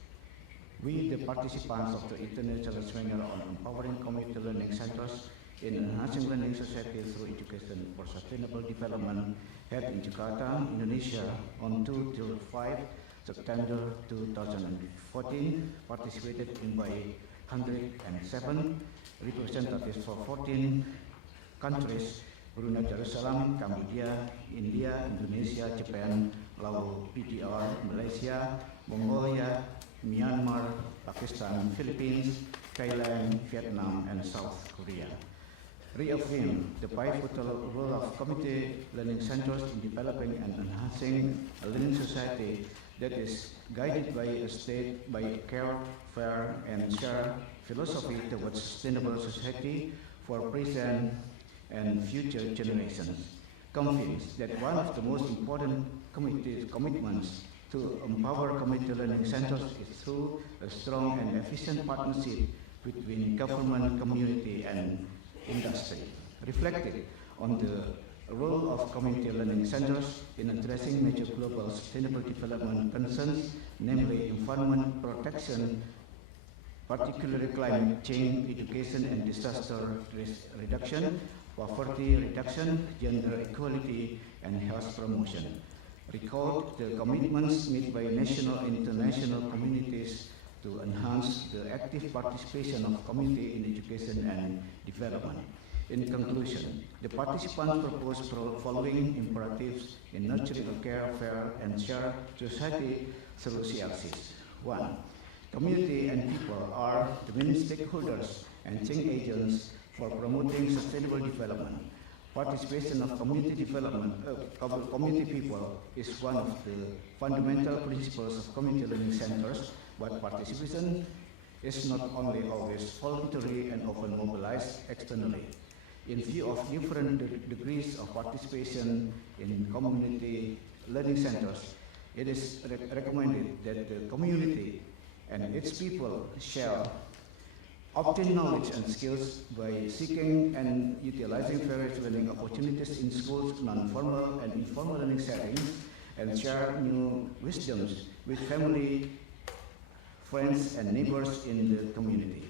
We, the participants of the International Seminar on Empowering Community Learning Centers in Enhancing Learning Society through Education for Sustainable Development, held in Jakarta, Indonesia, on 2 till 5 September 2014, participated in by 107 representatives for 14 countries: Brunei Darussalam, Cambodia, India, Indonesia, Japan, Laos, PDR, Malaysia, Mongolia, Myanmar, Pakistan, Philippines, Thailand, Vietnam, and South Korea. Reaffirm the pivotal role of community learning centers in developing and enhancing a learning society that is guided by a state by a care, fair, and shared philosophy towards sustainable society for present and future generations. Convinced that one of the most important commitments to empower community learning centers is through a strong and efficient partnership between government, community, and industry, reflected on the role of community learning centers in addressing major global sustainable development concerns, namely environment protection, particularly climate change, education and disaster risk reduction, poverty reduction, gender equality, and health promotion. Record the commitments made by national and international communities to enhance the active participation of community in education and development. In conclusion, the participants propose following imperatives in nurturing a care, fair, and shared society through CLCs. 1. Community and people are the main stakeholders and change agents for promoting sustainable development. Participation of community development, community people is one of the fundamental principles of community learning centers, but participation is not only always voluntary and often mobilized externally. In view of different degrees of participation in community learning centers, it is recommended that the community and its people shall obtain knowledge and skills by seeking and utilizing various learning opportunities in schools, non-formal and informal learning settings, and share new wisdoms with family, friends, and neighbors in the community.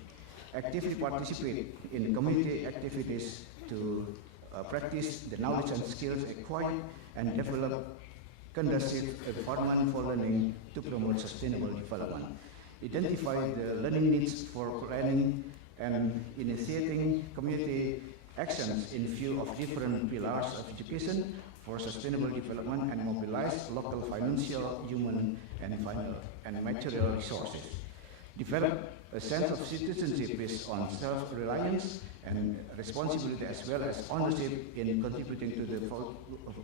Actively participate in community activities to practice the knowledge and skills acquired and develop conducive environment for learning to promote sustainable development. Identify the learning needs for planning and initiating community actions in view of different pillars of education for sustainable development, and mobilize local financial, human, and material resources. Develop a sense of citizenship based on self-reliance and responsibility, as well as ownership in contributing to the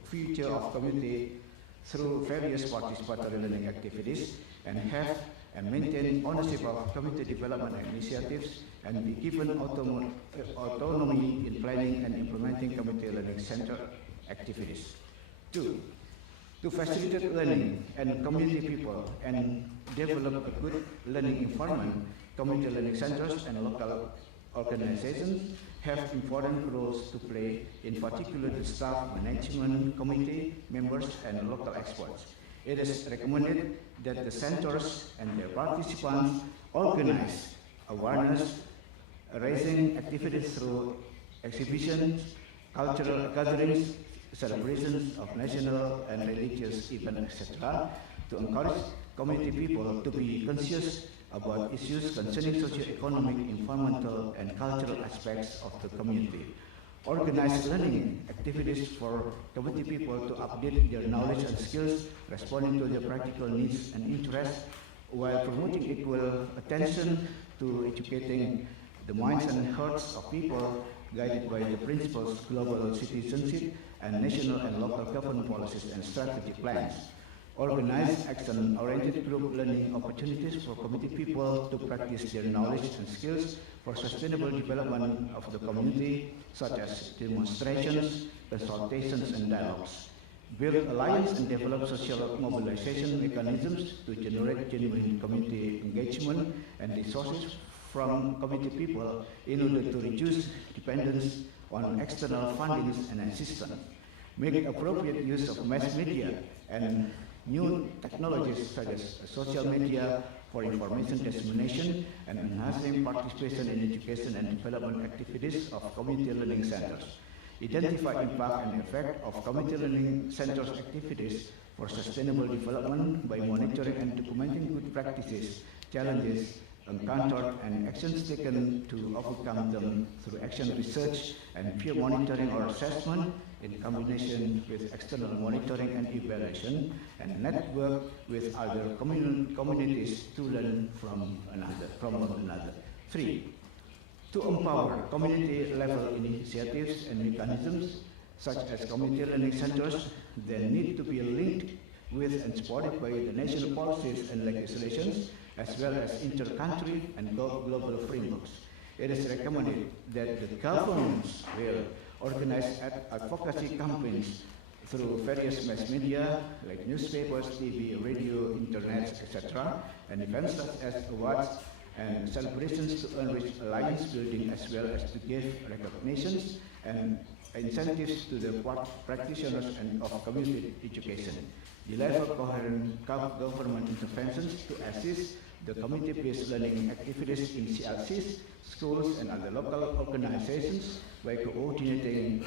future of community through various participatory learning activities, and have and maintain ownership of community development initiatives, and be given autonomy in planning and implementing community learning center activities. 2. To facilitate learning and community people and develop a good learning environment, community learning centers and local organizations have important roles to play, in particular the staff, management, committee members, and local experts. It is recommended that the centers and their participants organize awareness raising activities through exhibitions, cultural gatherings, celebrations of national and religious events, etc., to encourage community people to be conscious about issues concerning socio-economic, environmental, and cultural aspects of the community. Organize learning activities for community people to update their knowledge and skills, responding to their practical needs and interests, while promoting equal attention to educating the minds and hearts of people, guided by the principles of global citizenship and national and local government policies and strategic plans. Organize action-oriented group learning opportunities for community people to practice their knowledge and skills for sustainable development of the community, such as demonstrations, consultations, and dialogues. build alliance and develop social mobilization mechanisms to generate genuine community engagement and resources from community people in order to reduce dependence on external fundings and assistance. Make appropriate use of mass media and new technologies such as social media for information dissemination and enhancing participation in education and development activities of community learning centers. Identify impact and effect of community learning centers' activities for sustainable development by monitoring and documenting good practices, challenges encountered, and actions taken to overcome them through action research and peer monitoring or assessment in combination with external monitoring and evaluation, and network with other communities to learn from one another. 3. To empower community-level initiatives and mechanisms, such as community learning centers, they need to be linked with and supported by the national policies and legislations, as well as inter-country and global frameworks. It is recommended that the governments will organize advocacy campaigns through various mass media like newspapers, TV, radio, internet, etc., and events such as awards and celebrations to enrich alliance building, as well as to give recognitions and incentives to the practitioners and of community education. Deliver coherent government interventions to assist the community-based learning activities in CLCs, schools, and other local organizations by coordinating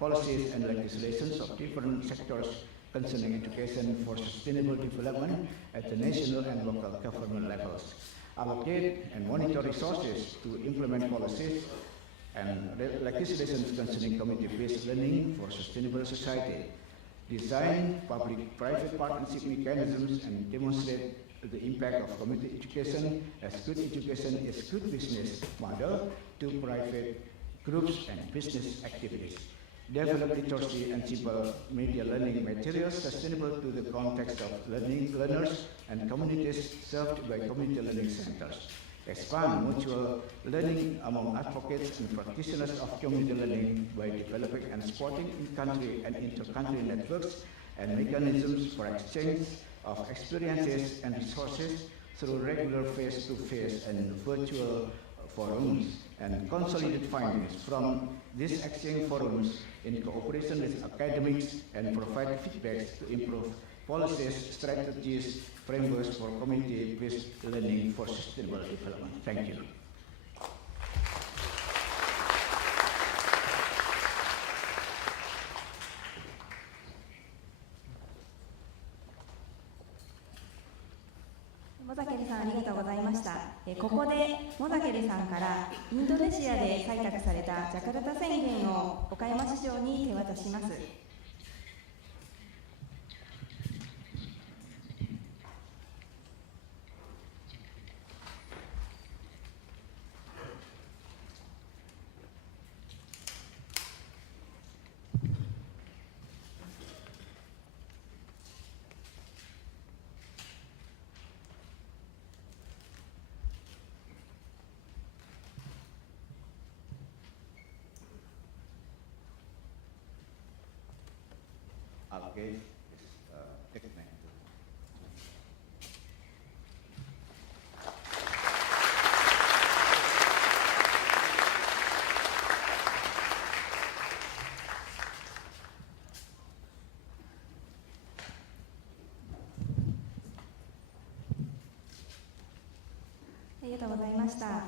policies and legislations of different sectors concerning education for sustainable development at the national and local government levels. Allocate and monitor resources to implement policies and legislations concerning community-based learning for sustainable society. Design public-private partnership mechanisms and demonstrate the impact of community education as good education is good business model to private groups and business activities. Develop literacy and simple media learning materials sustainable to the context of learners and communities served by community learning centers. Expand mutual learning among advocates and practitioners of community learning by developing and supporting in-country and inter-country networks and mechanisms for exchange of experiences and resources through regular face-to-face and virtual forums, and consolidate findings from these exchange forums in cooperation with academics and provide feedback to improve policies, strategies, frameworks for community-based learning for sustainable development. Thank you.モザケルさん、ありがとうございました。ここでモザケルさんからインドネシアで採択されたジャカルタ宣言を岡山市長に手渡します。Okay. Technique. ありがとうございました。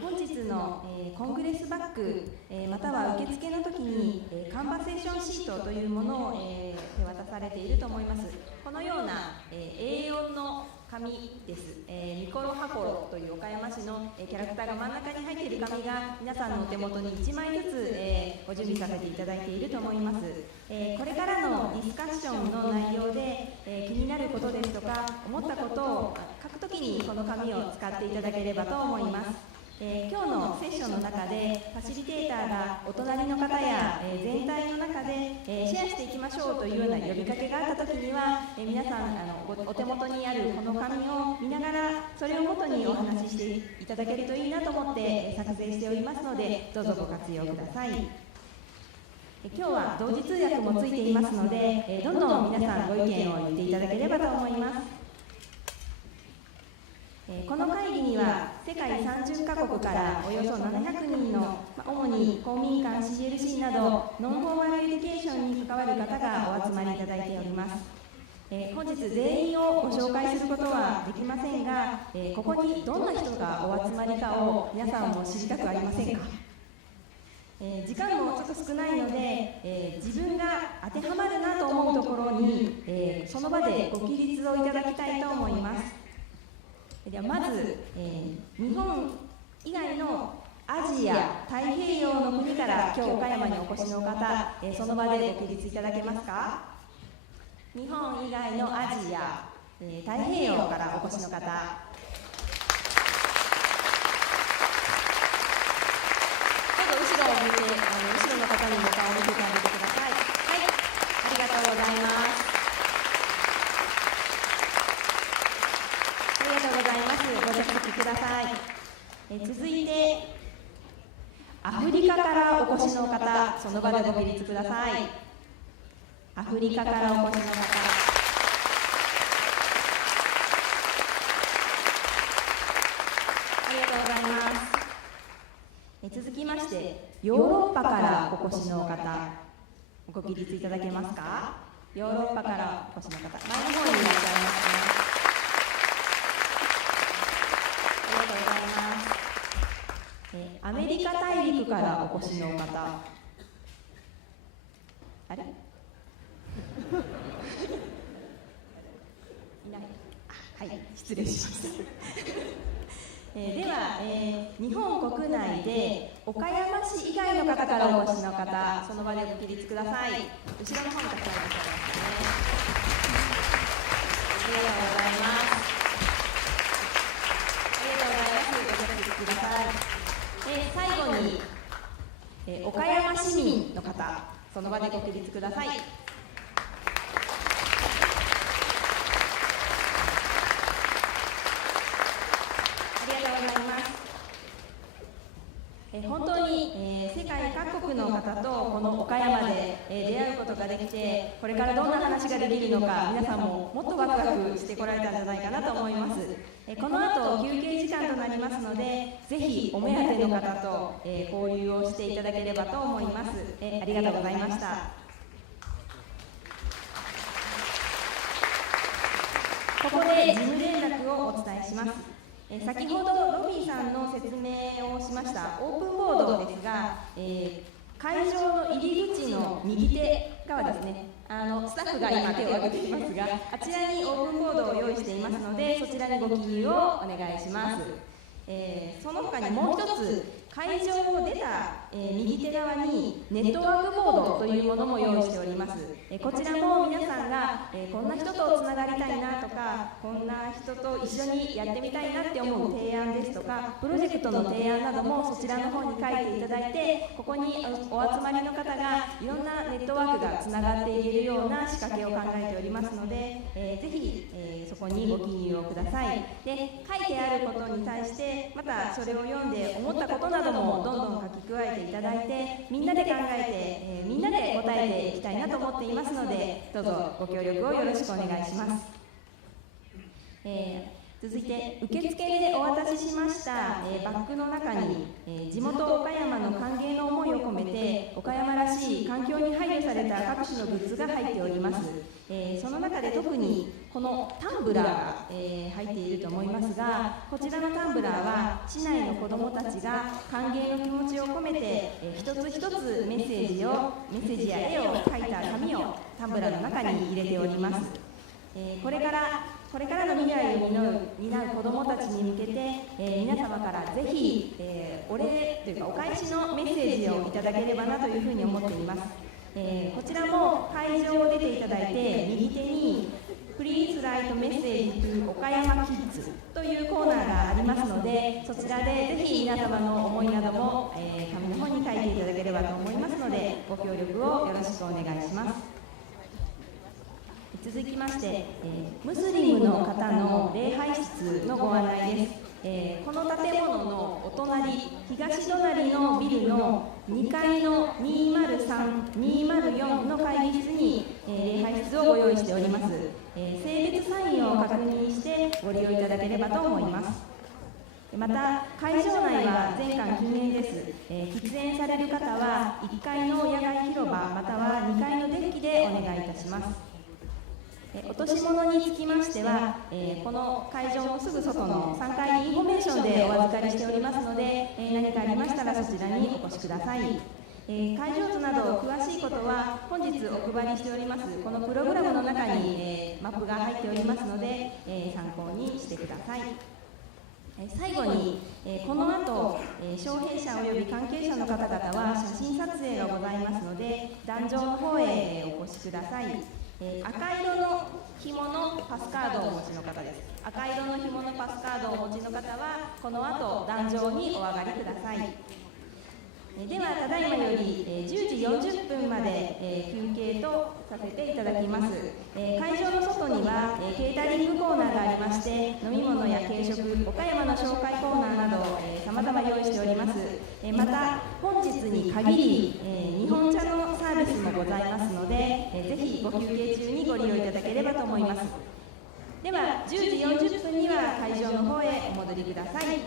本日のコングレスバッグまたは受付の時にカンバセーションシートというものを手渡されていると思います。このような A4 の紙です。ミコロハコロという岡山市のキャラクターが真ん中に入っている紙が皆さんのお手元に1枚ずつご準備させていただいていると思います。これからのディスカッションの内容で気になることですとか思ったことを書くときにこの紙を使っていただければと思います。今日のセッションの中でファシリテーターがお隣の方や全体の中でシェアしていきましょうというような呼びかけがあったときには皆さんお手元にあるこの紙を見ながらそれをもとにお話ししていただけるといいなと思って作成しておりますのでどうぞご活用ください。今日は同時通訳もついていますので、どんどん皆さんご意見を言っていただければと思います。この会議には世界30カ国からおよそ700人の主に公民館 CLC などノンフォーマルエデュケーションに関わる方がお集まりいただいております。本日全員をご紹介することはできませんが、ここにどんな人がお集まりかを皆さんも知りたくありませんか？時間もちょっと少ないので、自分が当てはまるなと思うところに、その場でご起立をいただきたいと思います。ではまず、日本以外のアジア、太平洋の国から今日岡山にお越しの方、その場でご起立いただけますか？日本以外のアジア、太平洋からお越しの方、後ろを見て、後ろの方にも顔を見せてあげてください。はい、ありがとうございます。ありがとうございます。ご着席ください。続いて、アフリカからお越しの方、その場でご起立ください。アフリカからお越しの方。ありがとうございます。続きまして、ヨーロッパからお越しの方、ご起立いただけますか？ヨーロッパからお越しの方、前の方にいらっしゃいますね。ありがとうございます。アメリカ大陸からお越しの方、あれ？いない。はい、失礼します。では、日本国内で岡山市以外の方からお越しの方、その場でご起立ください。後ろの方にたくさんいらっしゃいますね。ありがとうございます。ありがとうございます。ご着席ください。最後に、岡山市民の方、その場でご起立ください。本当に、世界各国の方とこの岡山で、出会うことができて、これからどんな話ができるのか、皆さんももっとワクワクしてこられたんじゃないかなと思います。この後休憩時間となりますので、ぜひお目当ての方と、交流をしていただければと思います。ありがとうございました。ここで事務連絡をお伝えします。先ほどロビーさんの説明をしましたオープンボードですが、会場の入り口の右手側ですね、スタッフが今手を挙げていますが、あちらにオープンボードを用意していますので、そちらにご記入をお願いします。その他にもう一つ、会場を出た、右手側にネットワークボードというものも用意しております。こちらも皆さんが、こんな人とつながりたいなとか、こんな人と一緒にやってみたいなって思う提案ですとか、プロジェクトの提案などもそちらの方に書いていただいて、ここにお集まりの方がいろんなネットワークがつながっていけるような仕掛けを考えておりますので、ぜひ、そこにご記入をください。で、書いてあることに対してまたそれを読んで思ったことなどもどんどん書き加えていただいて、みんなで考えて、みんなで答えていきたいなと思っていますので、どうぞご協力をよろしくお願いします。続いて受付でお渡ししました、バッグの中に、地元岡山の歓迎の思いを込めて岡山らしい環境に配慮された各種のグッズが入っております。その中で特にこのタンブラーが、入っていると思いますが、こちらのタンブラーは市内の子どもたちが歓迎の気持ちを込めて、一つ一つメッセージや絵を描いた紙をタンブラーの中に入れております。これからの未来を担う子どもたちに向けて、皆様からぜひ、お礼というかお返しのメッセージをいただければなというふうに思っています。こちらも会場を出ていただいて、右手にPlease write message to 岡山キッズというコーナーがありますので、そちらでぜひ皆様の思いなども、紙の方に書いていただければと思いますので、ご協力をよろしくお願いします。続きまして、ムスリムの方の礼拝室のご案内です。この建物のお隣、東隣のビルの2階の203、204ご利用いただければと思います。また、会場内は全館禁煙です。喫煙される方は1階の野外広場または2階のデッキでお願いいたします。落とし物につきましては、この会場のすぐ外の3階インフォメーションでお預かりしておりますので、何かありましたらそちらにお越しください。会場図など詳しいことは本日お配りしておりますこのプログラムの中に、マップが入っておりますので、参考にしてください。最後に、この後、招聘者及び関係者の方々は写真撮影がございますので、壇上の方へ、お越しください。赤色の紐のパスカードをお持ちの方です。赤色の紐のパスカードをお持ちの方はこの後壇上にお上がりください。ではただいまより10時40分まで休憩とさせていただきます。会場の外にはケータリングコーナーがありまして、飲み物や軽食、岡山の紹介コーナーなどさまざま用意しております。また本日に限り日本茶のサービスもございますので、ぜひご休憩中にご利用いただければと思います。では10時40分には会場の方へお戻りください。